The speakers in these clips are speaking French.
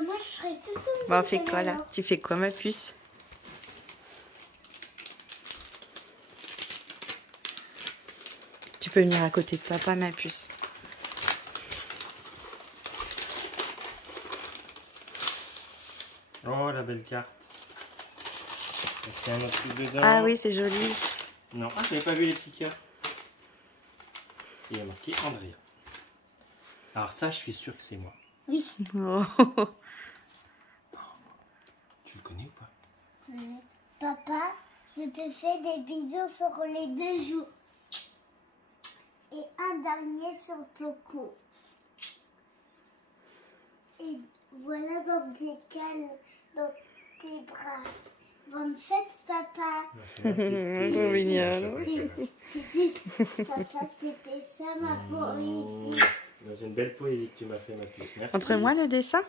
Moi, je ferais tout le temps. Bon, on fait quoi là? Tu fais quoi, ma puce? Tu peux venir à côté de papa, ma puce. Oh, la belle carte. Est-ce qu'il y a un autre truc dedans? Ah oui, c'est joli. Non, ah, j'avais pas vu les petits cœurs. Il y a marqué Andrea. Alors ça, je suis sûr que c'est moi. Oui. Oh. Tu le connais ou pas? Papa, je te fais des bisous sur les 2 joues. Et un dernier sur ton cou. Et voilà dans tes cales, dans tes bras. Bonne fête, papa. Trop mignon. Papa, c'était ça ma poésie. Dans une belle poésie que tu m'as fait, ma puce. Merci. Montre-moi le dessin.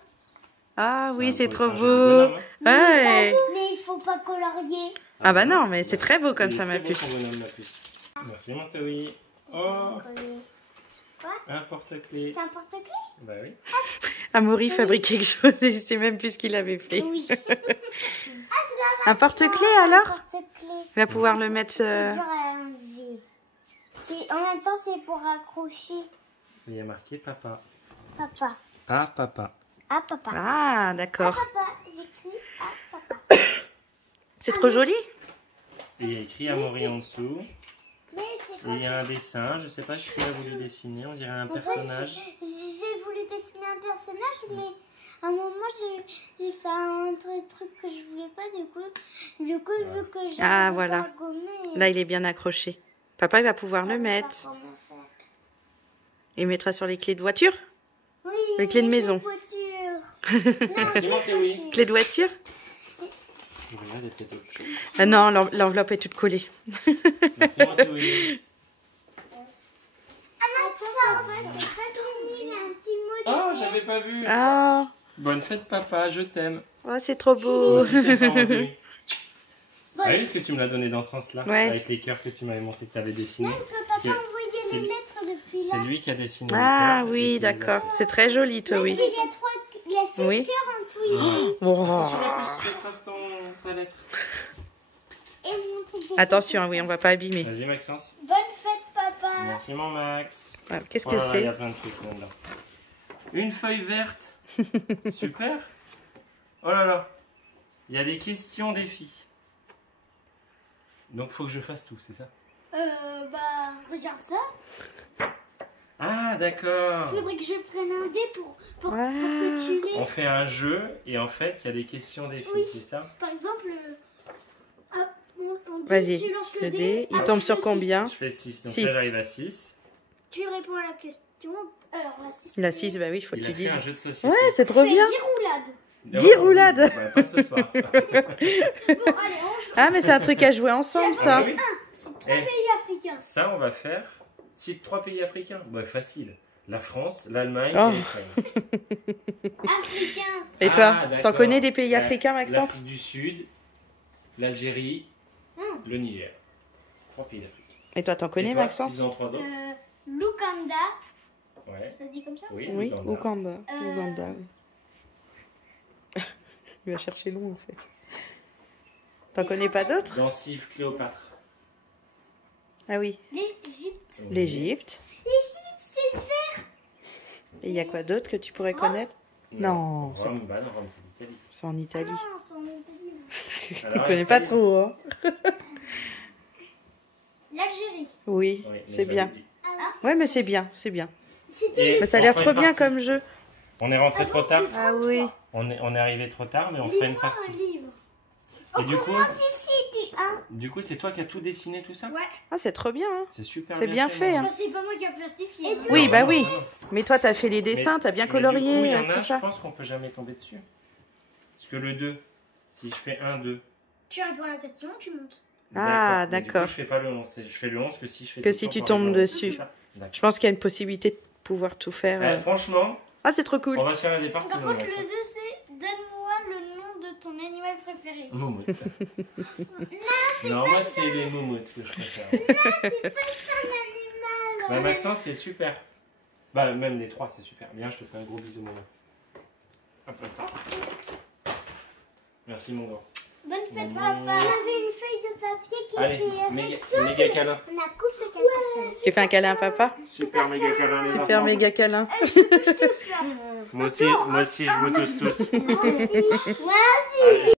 Ah oui, un c'est beau- trop un joli beau. bonhomme, hein. Ouais. Mais il faut pas colorier. Ah bah non, mais c'est très beau comme Il est ça, ma très beau, puce. ton bonhomme, ma puce. Merci, mon Towi. Oh, un porte-clés. C'est un porte-clés? Bah oui. Amaury fabrique quelque chose et c'est même plus ce qu'il avait fait. Oui. Un porte-clés alors? Porte-clés. Il va pouvoir le mettre... C'est dur à enlever. En même temps, c'est pour accrocher. Il y a marqué papa. Papa. Ah, papa. Ah, papa. Ah, d'accord. Papa, j'écris à papa. C'est trop joli. Et il y a écrit Amaury en dessous. Mais c'est Et quoi il y a un dessin, je sais pas ce qu'il a voulu dessiner, on dirait un personnage. J'ai voulu dessiner un personnage, mais à un moment, j'ai fait un truc que je voulais pas. Du coup vu que j'ai Ah, voilà. pas gommé. Là, il est bien accroché. Papa, il va pouvoir le mettre. Il mettra sur les clés de voiture. Oui, Les clés de maison. voiture. Merci, mon Towi. Clés de voiture? Je regarde, il y a peut-être autre chose. Ah non, l'enveloppe est toute collée. Merci, mon Towi. Oh, j'avais pas vu. Ah, Bonne fête, papa, je t'aime. oh, c'est trop beau. Moi aussi, je t'aime fort, mon Towi. Ah oui, est-ce que tu me l'as donné dans ce sens-là? Ouais. Avec les cœurs que tu m'avais montré que tu avais dessinés. Que papa C'est- envoyait c'est- les lettres depuis C'est là. lui qui a dessiné Ah les cœurs. et oui, qui les a d'accord. fait. C'est très joli, toi, oui. Il y a 6 Oui. cœurs en tout ici. Oh. Attention, ma puce, tu écrases ta lettre. Et mon truc de- Attention, oui, on va pas abîmer. Vas-y, Maxence. Bonne fête, papa. Merci, mon Max. Ah, qu'est-ce Oh que là là, il y a c'est? plein de trucs là-dedans. Une feuille verte. Super. Oh là là. Il y a des questions défis. Donc faut que je fasse tout, c'est ça? Regarde ça. Ah d'accord. Il faudrait que je prenne un dé pour Ah. que tu l'aies. On fait un jeu et en fait il y a des questions défis, Oui. c'est ça? Par exemple, on dit, Vas-y, tu lances le dé. Il après tombe tu sur fais combien? Je fais 6, donc Six. là j'arrive à 6. 6. Tu réponds à la question. Alors la 6. La 6, bah oui, il faut que Il tu a fait dises. un jeu de société. Ouais, c'est trop bien. 10 roulades. 10 roulades. Bah, pas ce soir. Bon, allez, on joue. Ah, mais c'est un truc à jouer ensemble, ça. Ah oui. C'est 3 Eh. pays africains. Ça on va faire. C'est 3 pays africains. Bah facile. La France, l'Allemagne Oh. et l'Espagne. Africains. Et toi, Ah, t'en d'accord. connais des pays La- africains, Maxence? L'Afrique du Sud, l'Algérie, le Niger. 3 pays d'Afrique. Et toi, t'en connais, Et toi, Maxence? dis-en 3 autres. L'Ouganda. Ouais. Ça se dit comme ça? Oui, Oui, l'Ouganda. Ouganda. Ouganda. Il va chercher long, en fait. T'en connais pas d'autres? Dans Cif, Cléopâtre. Ah oui. L'Égypte. Oui. L'Égypte, L'Égypte. c'est vert. Et il y a quoi d'autre que tu pourrais connaître? Non, c'est- Rome, bah non, Rome, c'est l'Italie. C'est en Italie. Non, c'est en Italie. Je Alors, connais ça pas y est. trop, hein. L'Algérie. Oui, Oui, mais c'est j'avais bien. dit. Ouais, mais c'est bien, c'est bien. Et Mais ça a on l'air fera trop une bien partie. comme jeu. On est rentré trop tard. Ah oui. On est arrivé trop tard, mais on fera une Lis-moi partie. un livre. Et du coup, Si, tu as. du coup, c'est toi qui as tout dessiné, tout ça? Ouais. Ah, c'est trop bien, hein. C'est super C'est bien fait, Maman. hein. C'est pas moi qui a plastifié. Et tu Oui, Non, bah non, oui. non, non. Mais toi, t'as fait les dessins, t'as bien Mais du coup, colorié, il y en a, tout je ça. pense qu'on peut jamais tomber dessus. Parce que le 2, si je fais 1, 2. Tu réponds à la question, tu montes. Ah, Mais du d'accord. coup, je fais pas le 11. Je fais le 11 que si je fais Que tout si le temps tu pour tombes arriver au 11, dessus. c'est ça. D'accord. Je pense qu'il y a une possibilité de pouvoir tout faire. Franchement, Ah, c'est trop cool. on va se faire des parties. Par nous, contre, le Maxence. 2, c'est donne-moi le nom de ton animal préféré. Moumoute. Non, moi, c'est les moumoutes que je préfère. Bah, Maxence, c'est super. Bah, même les 3, c'est super. Bien, je te fais un gros bisou, mon Max. Hop, attends. Merci mon gars. Bonne fête, papa. On avait une feuille de papier qui Allez, était méga câlin. On a coupé quelque chose. Tu fais un câlin à papa? Super méga câlin les Super enfants. méga câlin. Je touche tous là. Moi aussi, je vous touche tous. Moi Allez.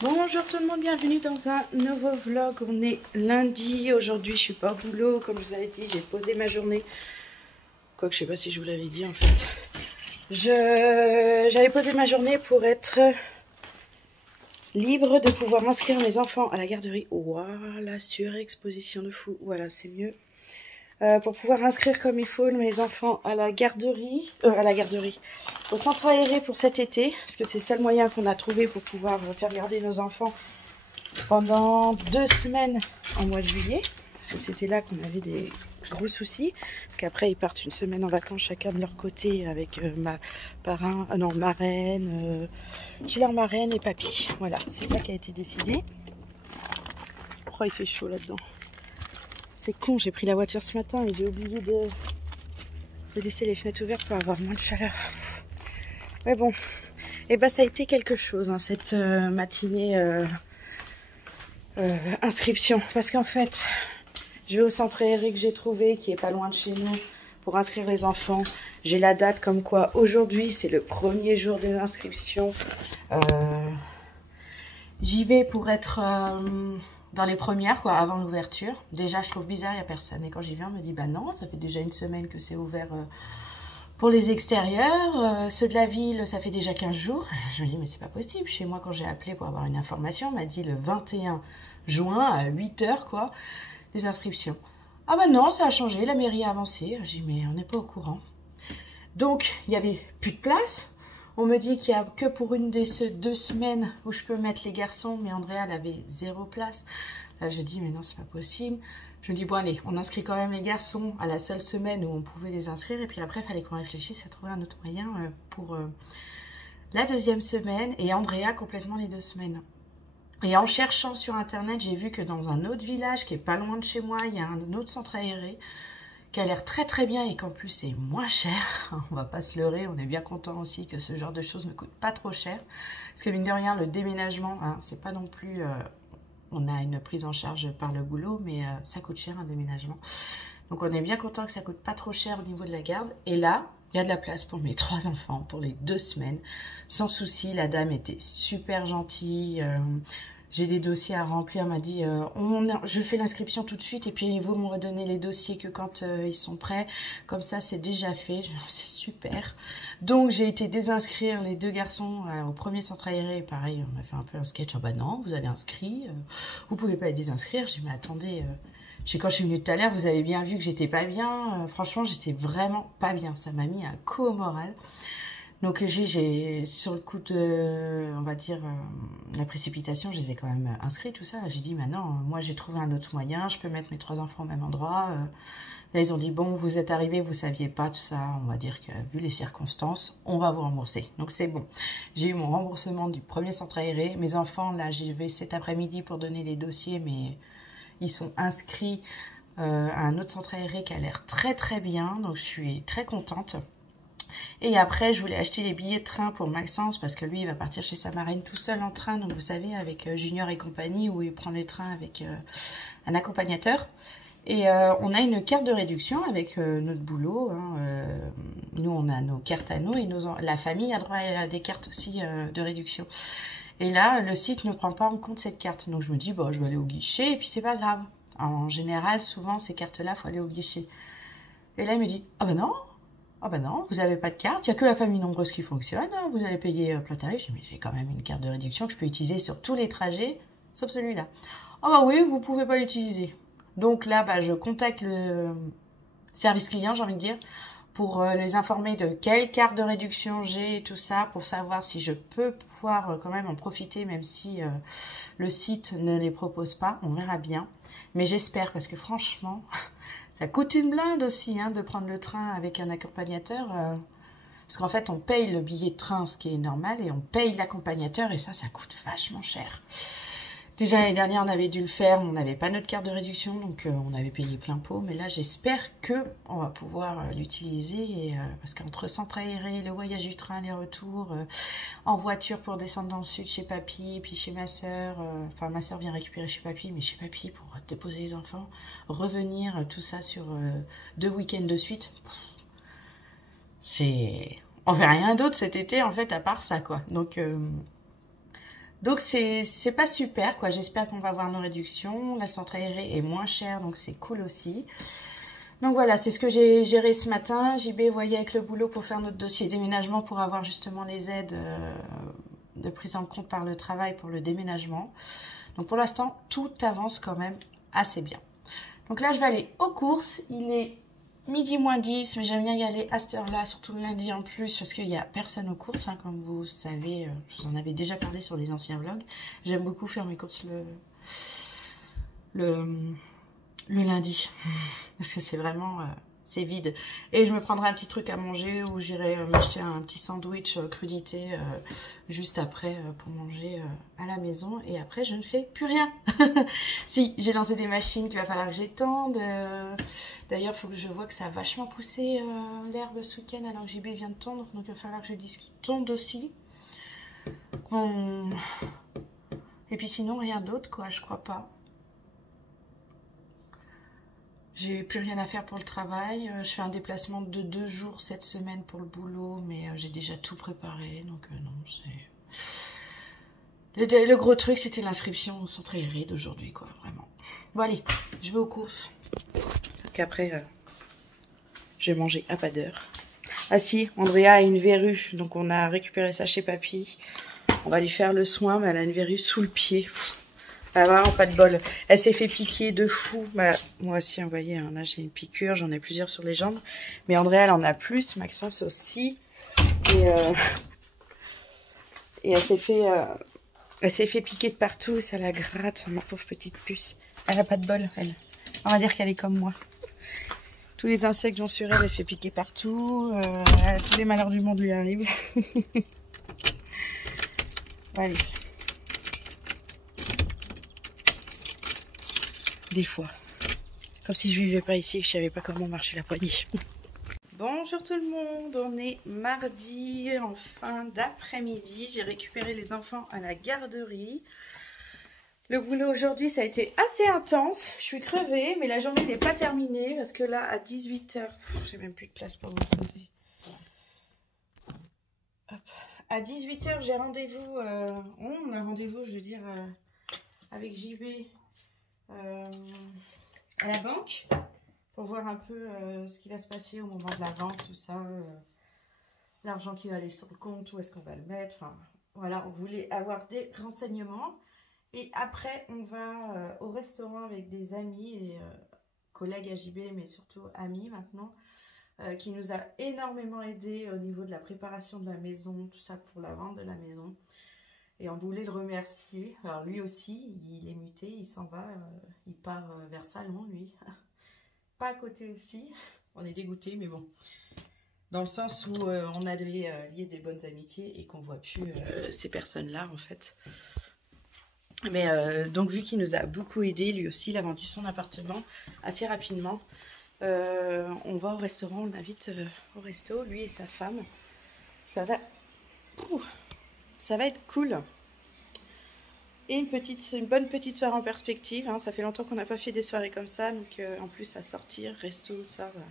Bonjour tout le monde, bienvenue dans un nouveau vlog. On est lundi, aujourd'hui je suis pas au boulot. Comme je vous avais dit, j'ai posé ma journée. Quoique je sais pas si je vous l'avais dit en fait. J'avais posé ma journée pour être libre de pouvoir inscrire mes enfants à la garderie. Voilà, surexposition de fou. Voilà, c'est mieux. Pour pouvoir inscrire comme il faut mes enfants à la garderie, au centre aéré pour cet été, parce que c'est le seul moyen qu'on a trouvé pour pouvoir faire garder nos enfants pendant 2 semaines en mois de juillet, parce que c'était là qu'on avait des gros soucis, parce qu'après ils partent une semaine en vacances chacun de leur côté avec marraine, leur marraine et papy. Voilà, c'est ça qui a été décidé. Oh, il fait chaud là-dedans. C'est con, j'ai pris la voiture ce matin et j'ai oublié de laisser les fenêtres ouvertes pour avoir moins de chaleur. Mais bon, et bah ça a été quelque chose, hein, cette matinée inscription. Parce qu'en fait, je vais au centre aéré que j'ai trouvé, qui est pas loin de chez nous, pour inscrire les enfants. J'ai la date comme quoi aujourd'hui, c'est le premier jour des inscriptions. J'y vais pour être... dans les premières, quoi, avant l'ouverture. Déjà, je trouve bizarre, il n'y a personne. Et quand j'y viens, on me dit, bah non, ça fait déjà une semaine que c'est ouvert pour les extérieurs. Ceux de la ville, ça fait déjà 15 jours. Je me dis, mais c'est pas possible. Chez moi, quand j'ai appelé pour avoir une information, on m'a dit le 21 juin à 8 h, quoi, les inscriptions. Ah bah non, ça a changé, la mairie a avancé. Je dis, mais on n'est pas au courant. Donc, il n'y avait plus de place. On me dit qu'il n'y a que pour une des 2 semaines où je peux mettre les garçons, mais Andrea, elle avait 0 place. Là, je dis, mais non, c'est pas possible. Je me dis, bon, allez, on inscrit quand même les garçons à la seule semaine où on pouvait les inscrire. Et puis après, il fallait qu'on réfléchisse à trouver un autre moyen pour la 2e semaine. Et Andrea, complètement les 2 semaines. Et en cherchant sur Internet, j'ai vu que dans un autre village qui est pas loin de chez moi, il y a un autre centre aéré qui a l'air très très bien et qu'en plus c'est moins cher. On va pas se leurrer, on est bien content aussi que ce genre de choses ne coûte pas trop cher. Parce que mine de rien, le déménagement, hein, c'est pas non plus... on a une prise en charge par le boulot, mais ça coûte cher un déménagement. Donc on est bien content que ça coûte pas trop cher au niveau de la garde. Et là, il y a de la place pour mes 3 enfants, pour les 2 semaines. Sans souci, la dame était super gentille. J'ai des dossiers à remplir, elle m'a dit je fais l'inscription tout de suite et puis vous me redonnez les dossiers que quand ils sont prêts. Comme ça, c'est déjà fait. C'est super. Donc, j'ai été désinscrire les 2 garçons au premier centre aéré. Pareil, on m'a fait un peu un sketch. Ah bah non, vous avez inscrit. Vous pouvez pas les désinscrire. J'ai dit, mais attendez, quand je suis venue tout à l'heure, vous avez bien vu que j'étais pas bien. Franchement, j'étais vraiment pas bien. Ça m'a mis un coup au moral. Donc j'ai sur le coup de, on va dire, la précipitation, je les ai quand même inscrits, tout ça. J'ai dit, maintenant, moi j'ai trouvé un autre moyen, je peux mettre mes 3 enfants au même endroit. Là, ils ont dit, bon, vous êtes arrivés, vous saviez pas, tout ça. On va dire que, vu les circonstances, on va vous rembourser. Donc c'est bon. J'ai eu mon remboursement du premier centre aéré. Mes enfants, là, j'y vais cet après-midi pour donner les dossiers, mais ils sont inscrits à un autre centre aéré qui a l'air très très bien. Donc je suis très contente. Et après, je voulais acheter les billets de train pour Maxence parce que lui, il va partir chez sa marraine tout seul en train. Donc, vous savez, avec Junior et compagnie, où il prend les trains avec un accompagnateur. Et on a une carte de réduction avec notre boulot. Hein, nous, on a nos cartes à nous et la famille a droit à des cartes aussi de réduction. Et là, le site ne prend pas en compte cette carte. Donc, je me dis, bon, je vais aller au guichet et puis c'est pas grave. En général, souvent, ces cartes-là, il faut aller au guichet. Et là, il me dit, ah ben non. Ah bah non, vous n'avez pas de carte, il n'y a que la famille nombreuse qui fonctionne, hein, vous allez payer plein tarif. Je dis, mais j'ai quand même une carte de réduction que je peux utiliser sur tous les trajets, sauf celui-là. Ah bah oui, vous ne pouvez pas l'utiliser. Donc là, bah, je contacte le service client, j'ai envie de dire, pour les informer de quelle carte de réduction j'ai et tout ça, pour savoir si je peux pouvoir quand même en profiter, même si le site ne les propose pas, on verra bien. Mais j'espère, parce que franchement... Ça coûte une blinde aussi hein, de prendre le train avec un accompagnateur. Parce qu'en fait, on paye le billet de train, ce qui est normal, et on paye l'accompagnateur, et ça coûte vachement cher. Déjà l'année dernière, on avait dû le faire, on n'avait pas notre carte de réduction, donc on avait payé plein pot. Mais là, j'espère qu'on va pouvoir l'utiliser, parce qu'entre centre aéré, le voyage du train, les retours, en voiture pour descendre dans le sud chez papy, et puis chez ma soeur, enfin ma soeur vient récupérer chez papy, mais chez papy pour déposer les enfants, revenir, tout ça sur 2 week-ends de suite. On fait rien d'autre cet été, en fait, à part ça, quoi. Donc c'est pas super, quoi. J'espère qu'on va avoir nos réductions. La centre aérée est moins chère, donc c'est cool aussi. Donc voilà, c'est ce que j'ai géré ce matin. JB voyait avec le boulot pour faire notre dossier déménagement pour avoir justement les aides de prise en compte par le travail pour le déménagement. Donc pour l'instant, tout avance quand même assez bien. Donc là, je vais aller aux courses. Il est midi moins 10, mais j'aime bien y aller à cette heure-là, surtout le lundi en plus, parce qu'il n'y a personne aux courses, hein, comme vous savez, je vous en avais déjà parlé sur les anciens vlogs. J'aime beaucoup faire mes courses le lundi, parce que c'est vraiment, c'est vide. Et je me prendrai un petit truc à manger, ou j'irai m'acheter un petit sandwich crudité juste après pour manger à la maison. Et après, je ne fais plus rien. Si, j'ai lancé des machines qu'il va falloir que j'étende. D'ailleurs, il faut que je vois que ça a vachement poussé l'herbe ce week-end alors que JB vient de tondre. Donc, il va falloir que je dise qu'il tonde aussi. Et puis sinon, rien d'autre, quoi, je crois pas. J'ai plus rien à faire pour le travail. Je fais un déplacement de 2 jours cette semaine pour le boulot, mais j'ai déjà tout préparé, donc non, c'est... Le gros truc, c'était l'inscription au centre aéré d'aujourd'hui, quoi, vraiment. Bon, allez, je vais aux courses. Parce qu'après, je vais manger à pas d'heure. Ah si, Andrea a une verrue, donc on a récupéré ça chez papy. On va lui faire le soin, mais elle a une verrue sous le pied. Ah, vraiment pas de bol. Elle s'est fait piquer de fou. Bah, moi aussi, vous voyez, hein, là j'ai une piqûre, j'en ai plusieurs sur les jambes. Mais Andrea, elle en a plus, Maxence aussi. Et elle s'est fait piquer de partout, ça la gratte, ma pauvre petite puce. Elle a pas de bol, elle. On va dire qu'elle est comme moi. Tous les insectes vont sur elle, elle se fait piquer partout. Tous les malheurs du monde lui arrivent. Allez. Des fois. Comme si je vivais pas ici et que je savais pas comment marcher la poignée. Bonjour tout le monde, on est mardi en fin d'après-midi. J'ai récupéré les enfants à la garderie. Le boulot aujourd'hui, ça a été assez intense. Je suis crevée, mais la journée n'est pas terminée parce que là, à 18 h, j'ai même plus de place pour vous poser. Hop. À 18 h, j'ai rendez-vous. On a rendez-vous, je veux dire, avec JB. À la banque pour voir un peu ce qui va se passer au moment de la vente, tout ça, l'argent qui va aller sur le compte, où est-ce qu'on va le mettre, enfin voilà, on voulait avoir des renseignements. Et après on va au restaurant avec des amis et collègues à JB, mais surtout amis maintenant, qui nous a énormément aidé au niveau de la préparation de la maison, tout ça pour la vente de la maison. Et on voulait le remercier. Alors lui aussi, il est muté, il s'en va, il part vers Salon, lui. Pas à côté aussi. On est dégoûtés, mais bon. Dans le sens où on avait lié des bonnes amitiés et qu'on voit plus ces personnes-là, en fait. Mais donc, vu qu'il nous a beaucoup aidé, lui aussi, il a vendu son appartement assez rapidement. On va au restaurant, on l'invite au resto, lui et sa femme. Ça va... Ouh. Ça va être cool. Et une bonne petite soirée en perspective. Hein. Ça fait longtemps qu'on n'a pas fait des soirées comme ça. Donc en plus à sortir, resto, ça. Voilà.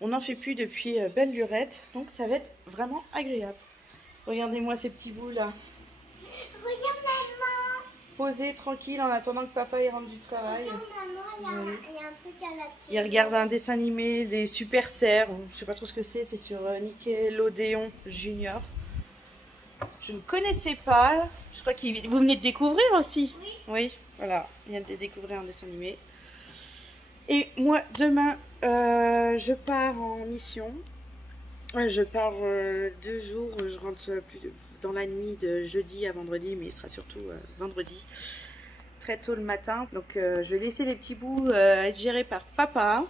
On n'en fait plus depuis belle lurette. Donc ça va être vraiment agréable. Regardez-moi ces petits bouts là. Regarde maman. Posés, tranquille, en attendant que papa il rentre du travail. Regarde maman, il y a un truc à la télé. Il regarde un dessin animé, des Super Serres. Je sais pas trop ce que c'est sur Nickelodeon Junior. Je ne connaissais pas. Je crois qu'il... Vous venez de découvrir aussi? Oui. Oui, voilà. Il vient de découvrir un dessin animé. Et moi, demain, je pars en mission. Je pars 2 jours. Je rentre dans la nuit de jeudi à vendredi, mais il sera surtout vendredi. Très tôt le matin. Donc, je vais laisser les petits bouts être gérés par papa.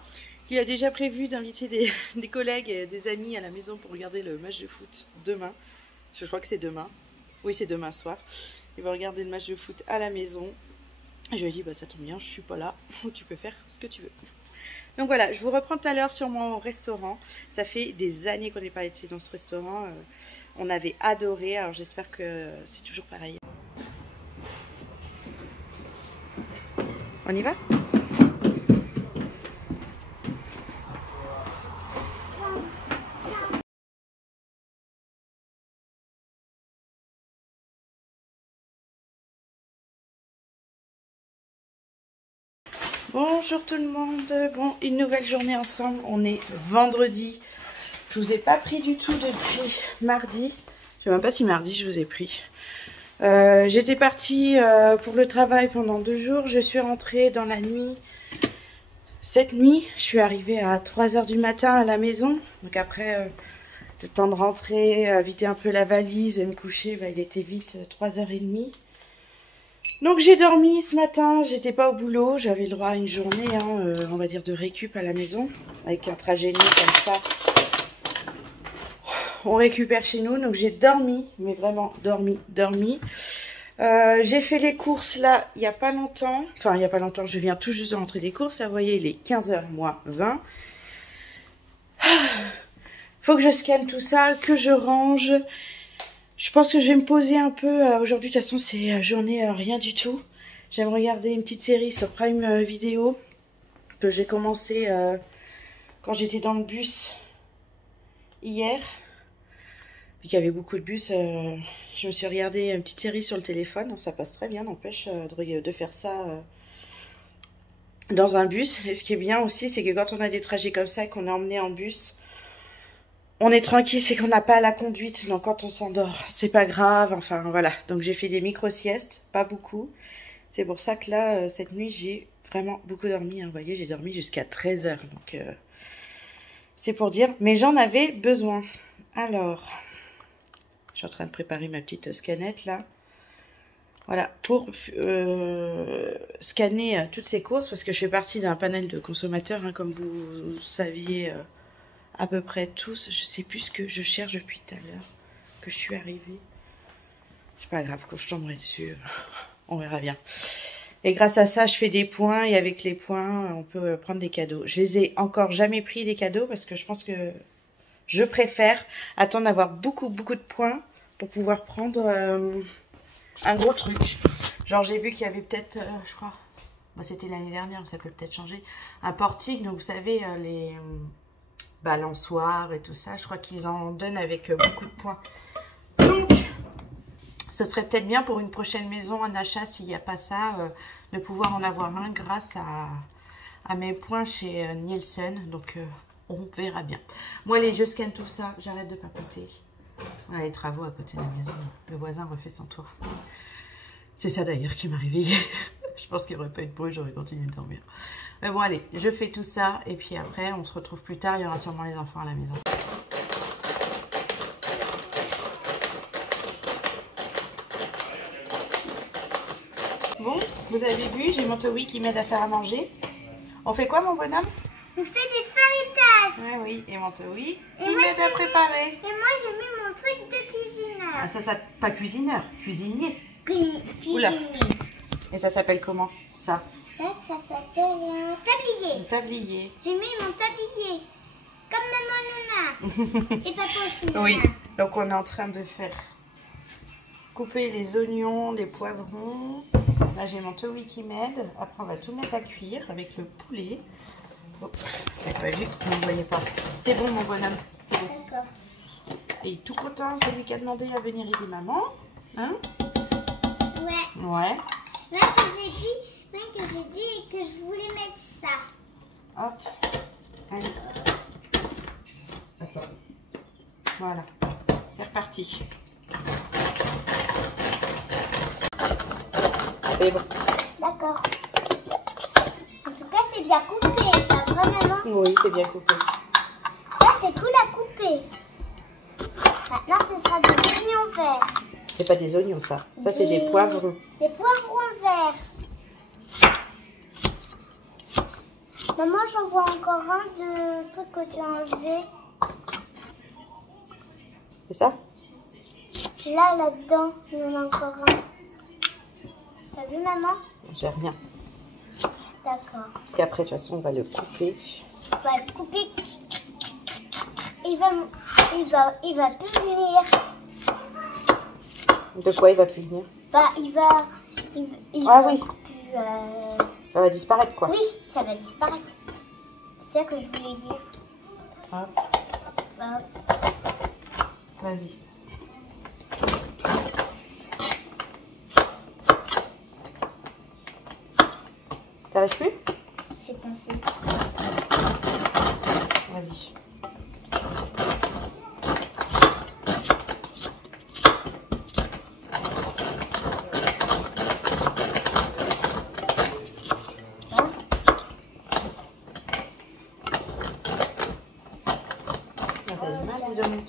Il a déjà prévu d'inviter des collègues et des amis à la maison pour regarder le match de foot demain. Je crois que c'est demain. Oui, c'est demain soir. Il va regarder le match de foot à la maison. Et je lui ai dit, bah ça tombe bien, je suis pas là, tu peux faire ce que tu veux. Donc voilà, je vous reprends tout à l'heure sur mon restaurant. Ça fait des années qu'on n'est pas été dans ce restaurant. On avait adoré, alors j'espère que c'est toujours pareil. On y va ? Bonjour tout le monde, bon, une nouvelle journée ensemble, on est vendredi. Je vous ai pas pris du tout depuis mardi. Je sais même pas si mardi je vous ai pris. J'étais partie pour le travail pendant 2 jours, je suis rentrée dans la nuit. Cette nuit, je suis arrivée à 3 h du matin à la maison. Donc après, le temps de rentrer, vider un peu la valise et me coucher, bah, il était vite 3 h 30. Donc j'ai dormi ce matin, j'étais pas au boulot, j'avais le droit à une journée, on va dire de récup à la maison, avec un trajet nuit comme ça. On récupère chez nous, donc j'ai dormi, mais vraiment dormi. J'ai fait les courses là, il n'y a pas longtemps, je viens tout juste de rentrer des courses, là, vous voyez, il est 15 h moins 20. Faut que je scanne tout ça, que je range. Je pense que je vais me poser un peu. Aujourd'hui, de toute façon, c'est journée rien du tout. J'aime regarder une petite série sur Prime Video que j'ai commencé quand j'étais dans le bus hier. Vu qu'il y avait beaucoup de bus, je me suis regardé une petite série sur le téléphone. Ça passe très bien, n'empêche de faire ça dans un bus. Et ce qui est bien aussi, c'est que quand on a des trajets comme ça, qu'on est emmené en bus, on est tranquille, c'est qu'on n'a pas la conduite, donc quand on s'endort, c'est pas grave, enfin voilà. Donc j'ai fait des micro-siestes, pas beaucoup. C'est pour ça que là, cette nuit, j'ai vraiment beaucoup dormi. Vous voyez, j'ai dormi jusqu'à 13 h, donc c'est pour dire. Mais j'en avais besoin. Alors, je suis en train de préparer ma petite scannette là. Voilà, pour scanner toutes ces courses, parce que je fais partie d'un panel de consommateurs, comme vous saviez... à peu près tous, je sais plus ce que je cherche depuis tout à l'heure, que je suis arrivée. C'est pas grave, quand je tomberai dessus, on verra bien. Et grâce à ça, je fais des points, et avec les points, on peut prendre des cadeaux. Je les ai encore jamais pris des cadeaux, parce que je pense que je préfère attendre d'avoir beaucoup de points, pour pouvoir prendre un gros truc. Genre j'ai vu qu'il y avait peut-être, je crois, bon, c'était l'année dernière, ça peut peut-être changer, un portique, donc vous savez, les... balançoires et tout ça, je crois qu'ils en donnent avec beaucoup de points. Donc, ce serait peut-être bien pour une prochaine maison, un achat, s'il n'y a pas ça, de pouvoir en avoir un grâce à mes points chez Nielsen. Donc, on verra bien. Moi, allez, je scanne tout ça, j'arrête de papoter. Voilà, les travaux à côté de la maison, le voisin refait son tour. C'est ça d'ailleurs qui m'est réveillée. Je pense qu'il n'y aurait pas eu de bruit, j'aurais continué de dormir. Mais bon, allez, je fais tout ça. Et puis après, on se retrouve plus tard. Il y aura sûrement les enfants à la maison. Bon, vous avez vu, j'ai mon Towi qui m'aide à faire à manger. On fait quoi, mon bonhomme? On fait des faritas. Ouais, oui, et mon Towi, il m'aide à préparer. Et moi, j'ai mis mon truc de cuisineur. Ah, ça pas cuisineur, cuisinier. Cuisinier. Oula. Et ça s'appelle comment, ça? Ça s'appelle un tablier. Un tablier. J'ai mis mon tablier. Comme maman Nuna. Et papa aussi. Oui, donc on est en train de faire couper les oignons, les poivrons. Là, j'ai mon Towi qui m'aide. Après, on va tout mettre à cuire avec le poulet. Oh, vous avez vu, vous ne voyez pas. C'est bon, mon bonhomme. C'est bon. D'accord. Et tout content, c'est lui qui a demandé à venir aider maman. Hein? Ouais. Ouais. Même que j'ai dit que je voulais mettre ça. Hop. Allez. Attends. Voilà. C'est reparti. C'est bon. D'accord. En tout cas, c'est bien coupé. Ça, vraiment. Oui, c'est bien coupé. Ça, c'est cool à couper. Maintenant, ce sera des oignons verts. C'est pas des oignons, ça. Ça, c'est des poivrons. Des poivrons verts. Maman, j'en vois encore un de trucs que tu as enlevé. C'est ça? Là, là-dedans, il y en a encore un. T'as vu, maman? J'ai rien. D'accord. Parce qu'après, de toute façon, on va le couper. On va le couper. Il va plus venir. De quoi il va plus venir? Bah, il va Ah oui. plus, Ça va disparaître, quoi. oui, ça va disparaître. C'est ça que je voulais dire. Hop. Hop. Vas-y. T'arrives plus? C'est passé. Vas-y.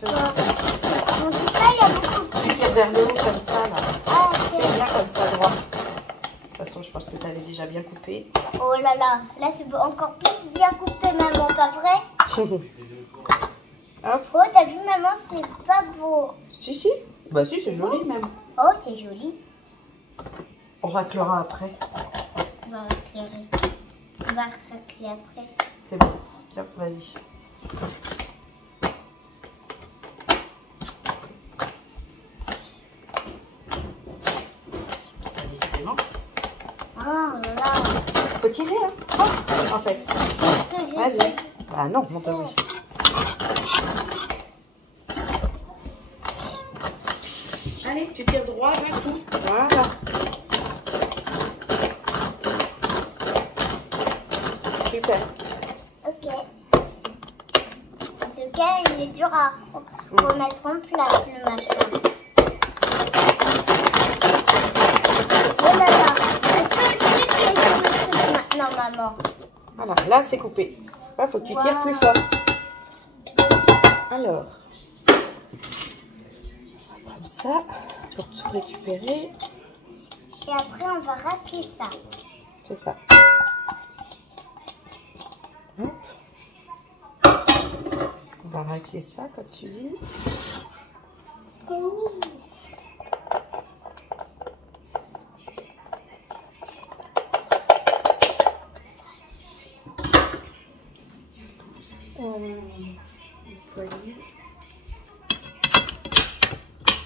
En tout cas, il y a beaucoup de... Tu tires vers le haut comme ça, là. Ah, ok. C'est bien comme ça, droit. De toute façon, je pense que tu avais déjà bien coupé. Oh là là, là c'est encore plus bien coupé, maman, pas vrai? Hop. Oh, t'as vu, maman, c'est pas beau. Si, si. Bah si, c'est joli même. Oh, c'est joli. On raclera après. On va racler. On va racler après. C'est bon. Tiens, vas-y. Décidément. Oh là là. Faut tirer, hein. Oh, en fait. Qu'est-ce que j'ai Vas-y. fait? Ah non, mon Dieu, oui. Allez, tu tires droit d'un coup. Voilà. Super. Ok. En tout cas, il est dur à remettre en place, le machin. Oh là là. Maintenant, maman. Voilà, là c'est coupé. Il faut que tu tires plus fort. Alors, comme ça, pour tout récupérer. Et après, on va racler ça. C'est ça. Hop. On va racler ça, comme tu dis.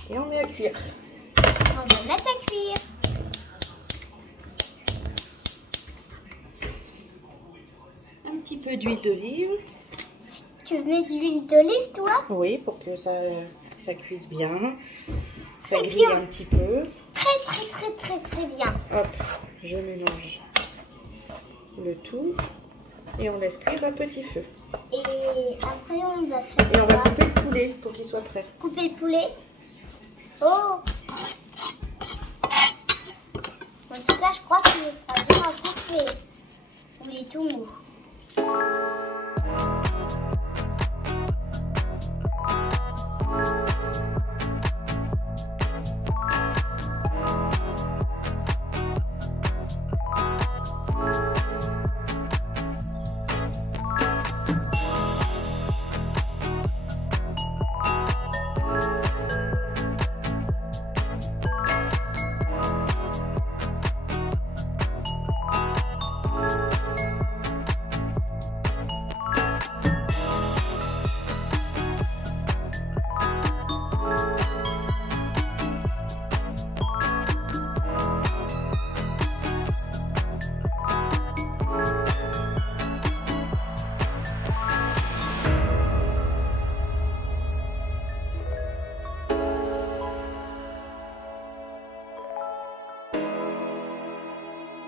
Et on met à cuire. On va mettre à cuire. Un petit peu d'huile d'olive. Tu mets de l'huile d'olive, toi? Oui, pour que ça cuise bien. Ça Très grille bien. un petit peu. Très, très, très, très, très bien. Hop, je mélange le tout. Et on laisse cuire à petit feu. Et après, on va faire Et on va quoi? couper le poulet pour qu'il soit prêt. Couper le poulet. Oh! En tout cas, je crois qu'il sera bien à couper. Il est tout mou.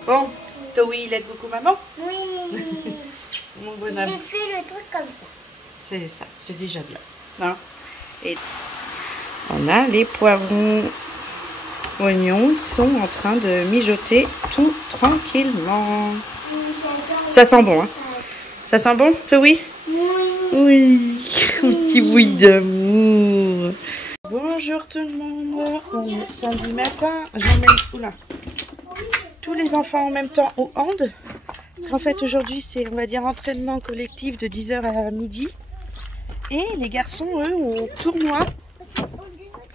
Bon, Towi, il aide beaucoup maman. Oui. Mon bonhomme. J'ai fait le truc comme ça. C'est ça, c'est déjà bien. Hein? Et on a les poivrons, oignons, ils sont en train de mijoter tout tranquillement. Ça sent bon, hein? Ça sent bon, Towi? Oui. Oui, un petit bruit d'amour. Bonjour tout le monde. On est samedi matin, j'emmène tous les enfants en même temps au hand. Parce qu'en fait aujourd'hui c'est, on va dire, entraînement collectif de 10h à midi. Et les garçons, eux, ont tournoi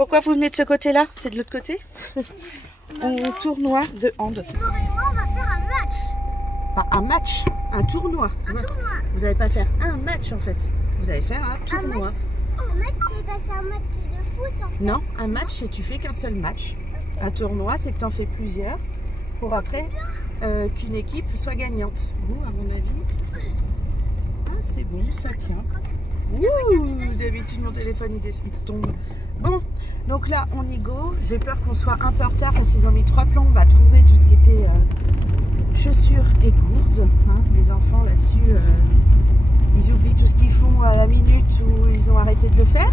Pourquoi vous venez de ce côté-là? C'est de l'autre côté? Un tournoi de hand. On va faire un match. Pas un match, un tournoi. Un tournoi. Vous n'allez pas faire un match en fait. Vous allez faire un tournoi. Un match, c'est un match de foot en fait. Non, un match, c'est tu fais qu'un seul match. Un tournoi, c'est que tu en fais plusieurs pour après qu'une équipe soit gagnante. Vous, à mon avis, c'est bon, ça tient. Ouh, d'habitude mon téléphone il tombe. Bon, donc là on y go. J'ai peur qu'on soit un peu en retard parce qu'ils ont mis 3 plombes à trouver tout ce qui était chaussures et gourdes. Hein. Les enfants là-dessus, ils oublient tout ce qu'ils font à la minute où ils ont arrêté de le faire.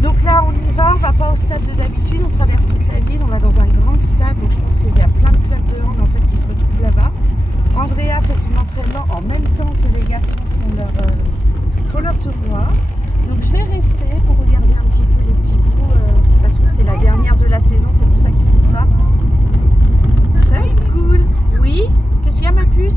Donc là on y va, on va pas au stade de d'habitude, on traverse toute la ville, on va dans un grand stade. Donc je pense qu'il y a plein de clubs de hand en fait qui se retrouvent là-bas. Andrea fait son entraînement en même temps que les garçons font leur tournoi. Donc je vais rester pour regarder un petit peu les petits bouts. Ça se trouve c'est la dernière de la saison, c'est pour ça qu'ils font ça. Ça va être cool. Oui, qu'est-ce qu'il y a ma puce?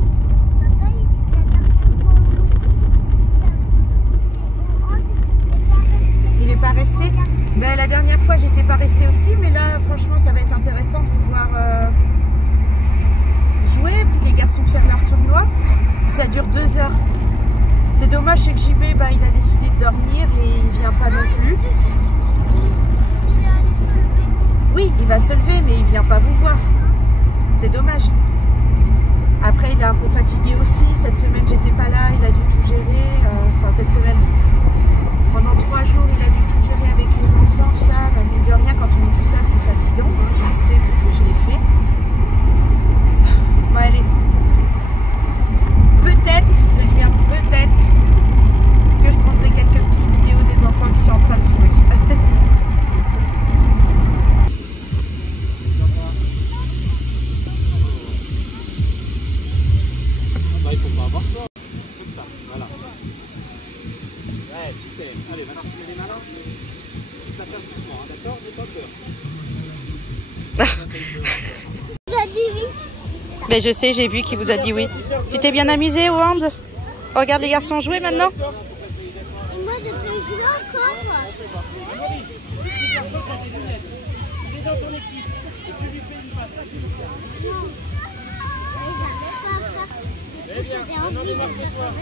Il n'est pas resté? Ben, la dernière fois j'étais pas restée aussi, mais là franchement ça va être intéressant de pouvoir jouer, puis les garçons faire leur tournoi. Ça dure 2 heures. C'est dommage, c'est que JB bah, il a décidé de dormir et il vient pas non plus. Oui, il va se lever, mais il vient pas vous voir. C'est dommage. Après, il est un peu fatigué aussi. Cette semaine, j'étais pas là, il a dû tout gérer. Enfin, cette semaine, pendant 3 jours, il a dû tout gérer avec les enfants. Ça, bah, mine de rien, quand on est tout seul, c'est fatigant. Hein. Je le sais que je l'ai fait. Bon, allez. Peut-être que je prendrai quelques petites vidéos des enfants qui sont en train de jouer. Bah, il faut pas avoir peur. Comme ça, voilà. Ouais, super. Allez, maintenant tu mets les mains là. Tu vas faire doucement, hein, d'accord? J'ai pas peur. Mais je sais, j'ai vu qu'il vous a dit oui. Tu t'es bien amusé au hand? Regarde les garçons jouer maintenant. Et moi, je peux jouer encore. Il est dans ton équipe. Et tu lui fais une passe. Là, tu le fais. Non. Ils n'avaient pas à faire des trucs que j'ai envie de faire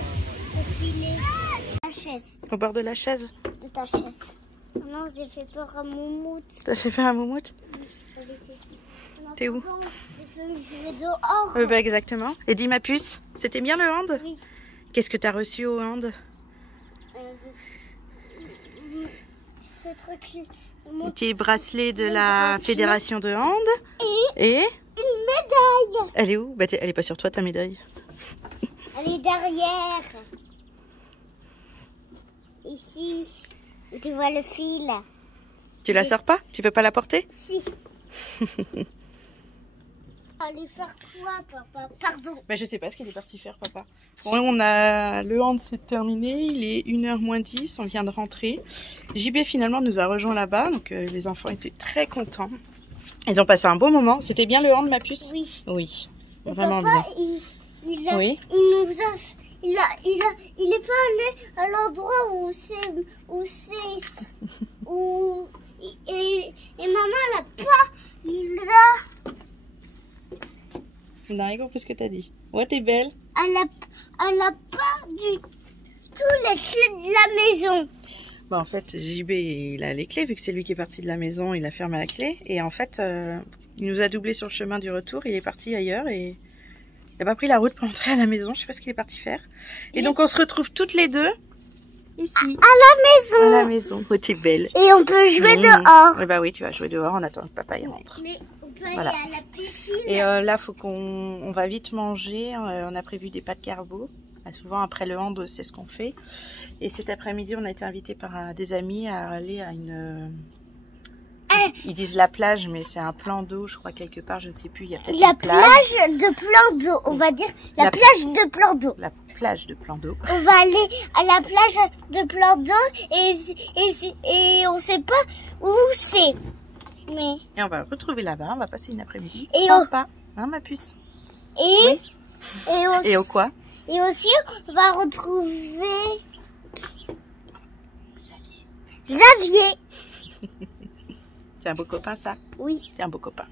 au filet. La chaise. Au bord de la chaise. De ta chaise. Non, j'ai fait peur à Moumoute. T'as fait faire un moumoute? T'es où? J'ai fait jouer dehors. Bah exactement. Et dis ma puce, c'était bien le hand? Oui. Qu'est-ce que t'as reçu au hand? Ce truc. Un petit bracelet de la fédération de hand. Et une médaille. elle est où? Bah, elle est pas sur toi ta médaille. Elle est derrière. Ici. Tu vois le fil. Tu la sors pas? Tu veux pas la porter? Si. Allez faire quoi, papa? Pardon. Bah, je sais pas ce qu'il est parti faire, papa. Bon, on a le hand, c'est terminé. Il est 1h moins 10. On vient de rentrer. JB finalement nous a rejoint là-bas. Donc les enfants étaient très contents. Ils ont passé un beau moment. C'était bien le hand, ma puce? Oui. Oui. Et Vraiment papa, bien. Oui. Il est pas allé à l'endroit et maman l'a pas. Il a. On a rien compris ce que t'as dit. Ouais, t'es belle. Elle a pas du tout les clés de la maison. Bah, en fait, JB, il a les clés, vu que c'est lui qui est parti de la maison, il a fermé la clé. Et en fait, il nous a doublé sur le chemin du retour, il est parti ailleurs et il n'a pas pris la route pour entrer à la maison, je sais pas ce qu'il est parti faire. Et donc on se retrouve toutes les deux, ici. À la maison. À la maison, oh t'es belle. Et on peut jouer dehors. Et bah oui, tu vas jouer dehors en attendant que papa y rentre. Mais on peut Voilà. aller à la piscine. Et là, faut on va vite manger, on a prévu des pâtes carbo. Souvent après le hand, c'est ce qu'on fait. Et cet après-midi, on a été invité par des amis à aller à une... Ils disent la plage, mais c'est un plan d'eau, je crois, quelque part, je ne sais plus. Il y a peut-être La une plage de plan d'eau, on va dire la plage de plan d'eau. La plage de plan d'eau. On va aller à la plage de plan d'eau et on sait pas où c'est. Mais... Et on va le retrouver là-bas, on va passer une après-midi Et sympa, hein ma puce? Et, oui. Et au quoi? Et aussi, on va retrouver Xavier. C'est un beau copain ça? Oui. C'est un beau copain.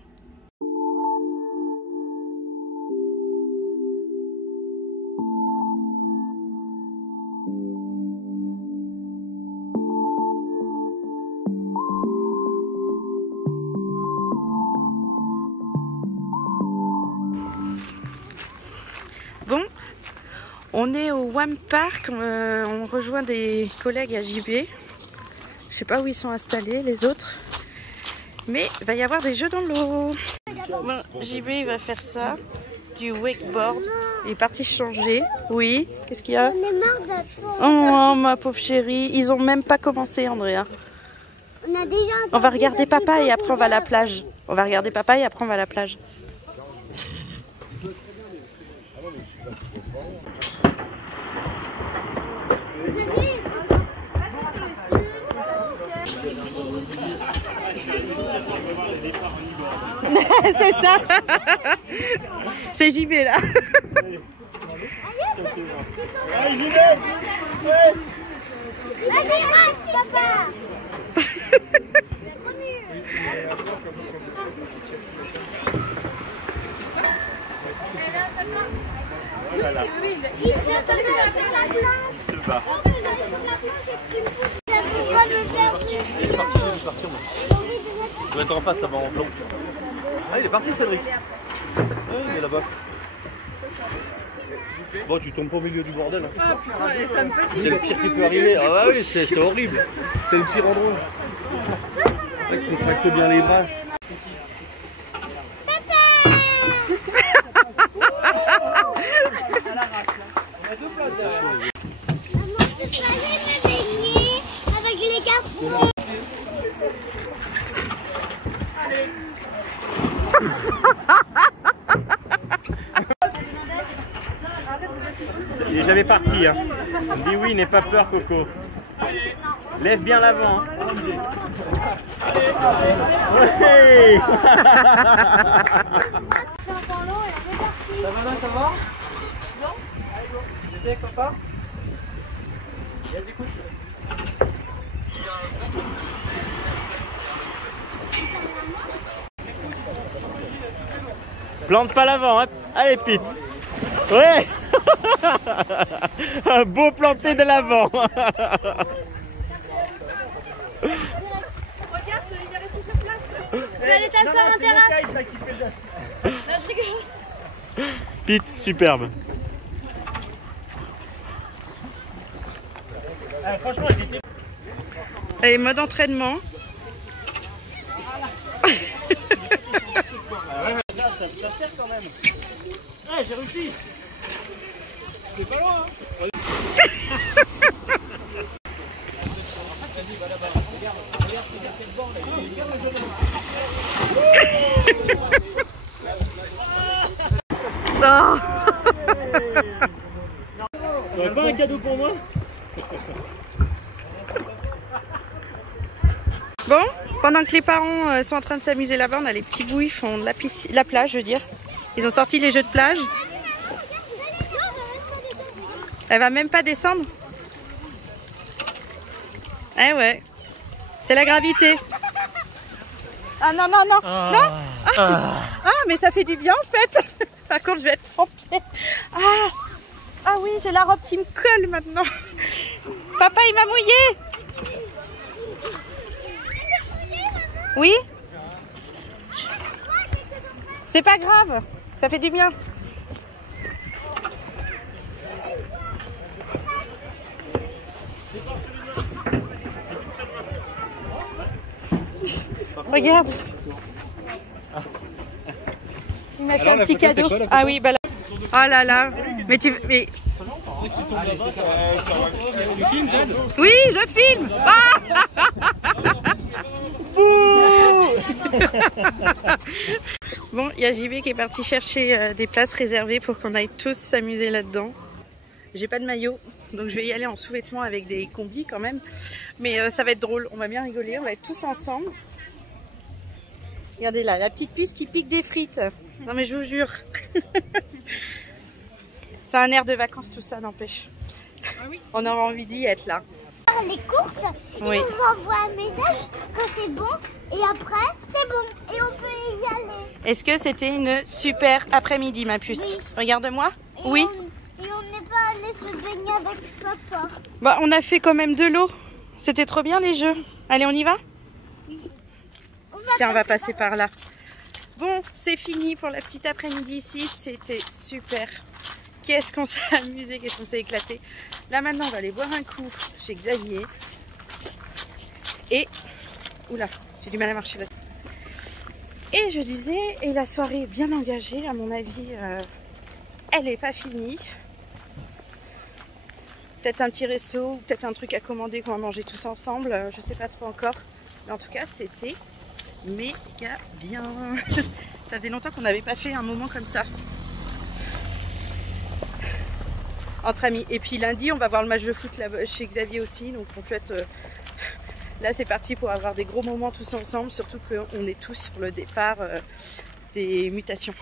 Bon, on est au Wham Park, on rejoint des collègues à JB. Je sais pas où ils sont installés les autres, mais il va y avoir des jeux dans l'eau. Bon, JB il va faire ça, du wakeboard. Il est parti changer. Oui, qu'est-ce qu'il y a? On est marre d'attendre. Oh ma pauvre chérie, ils ont même pas commencé Andrea. On a déjà On va regarder papa et après on va à la plage. On va regarder papa et après on va à la plage. C'est ça. C'est JB là. Allez, rate, papa. Il faut attendre la plage. Il est parti, il doit être en face là-bas en blanc. Ah, il est parti Cédric. Ah, il est là-bas. Bon, tu tombes pas au milieu du bordel. Hein. Oh putain, et ça me fatigue. C'est le pire qui peut arriver. Ah bah oui, c'est horrible. C'est le pire endroit. Il faut tracter bien les bras. Maman, c'est pas me baigner avec les garçons. Il est jamais parti. Hein. On me dit oui, n'aie pas peur, Coco. Lève bien l'avant. Hein. Ouais. Ça va là, ça va? Non? T'es avec papa? Vas-y, écoute. Plante pas l'avant. Hein. Allez, Pete. Ouais. Un beau planté de l'avant. Regarde, il est resté sur place. Vous allez t'asseoir en terrasse. Pete, superbe. Franchement, j'étais... Allez, mode entraînement. Ça sert quand même. Ouais, j'ai réussi. C'est pas loin, hein. Non. T'aurais pas un cadeau pour moi? Bon, pendant que les parents sont en train de s'amuser là-bas, on a les petits bouts, ils font de la plage, je veux dire. Ils ont sorti les jeux de plage. Elle va même pas descendre. Eh ouais, c'est la gravité. Ah non, non, non, non. Ah, mais ça fait du bien en fait. Par contre, je vais être trempée. Ah oui, j'ai la robe qui me colle maintenant. Papa, il m'a mouillé. Oui? C'est pas grave, ça fait du bien. Regarde. Il m'a fait un petit cadeau. Ah oui, bah là. Oh là là. Mais tu... Mais... Oui, je filme. Bon, il y a JB qui est parti chercher des places réservées pour qu'on aille tous s'amuser là-dedans. J'ai pas de maillot, donc je vais y aller en sous-vêtements avec des combis quand même. Mais ça va être drôle, on va bien rigoler, on va être tous ensemble. Regardez là, la petite puce qui pique des frites. Non mais je vous jure. C'est un air de vacances tout ça, n'empêche. On aura envie d'y être là. faire les courses, Oui. il nous envoie un message que c'est bon et après c'est bon et on peut y aller. Est-ce que c'était une super après-midi, ma puce? Oui. Regarde-moi. Et Oui. Et on n'est pas allé se baigner avec papa. Bah, on a fait quand même de l'eau. C'était trop bien les jeux. Allez, on y va? Tiens, on va passer par là. Bon, c'est fini pour la petite après-midi ici. C'était super. Qu'est-ce qu'on s'est amusé, qu'est-ce qu'on s'est éclaté. Là maintenant, on va aller boire un coup chez Xavier. Et... Oula, j'ai du mal à marcher là. Et je disais, et la soirée est bien engagée, à mon avis, elle n'est pas finie. Peut-être un petit resto, ou peut-être un truc à commander qu'on va manger tous ensemble, je sais pas trop encore. Mais en tout cas, c'était méga bien. Ça faisait longtemps qu'on n'avait pas fait un moment comme ça. Entre amis. Et puis lundi, on va voir le match de foot là chez Xavier aussi. Donc en fait, là c'est parti pour avoir des gros moments tous ensemble. Surtout qu'on est tous sur le départ des mutations.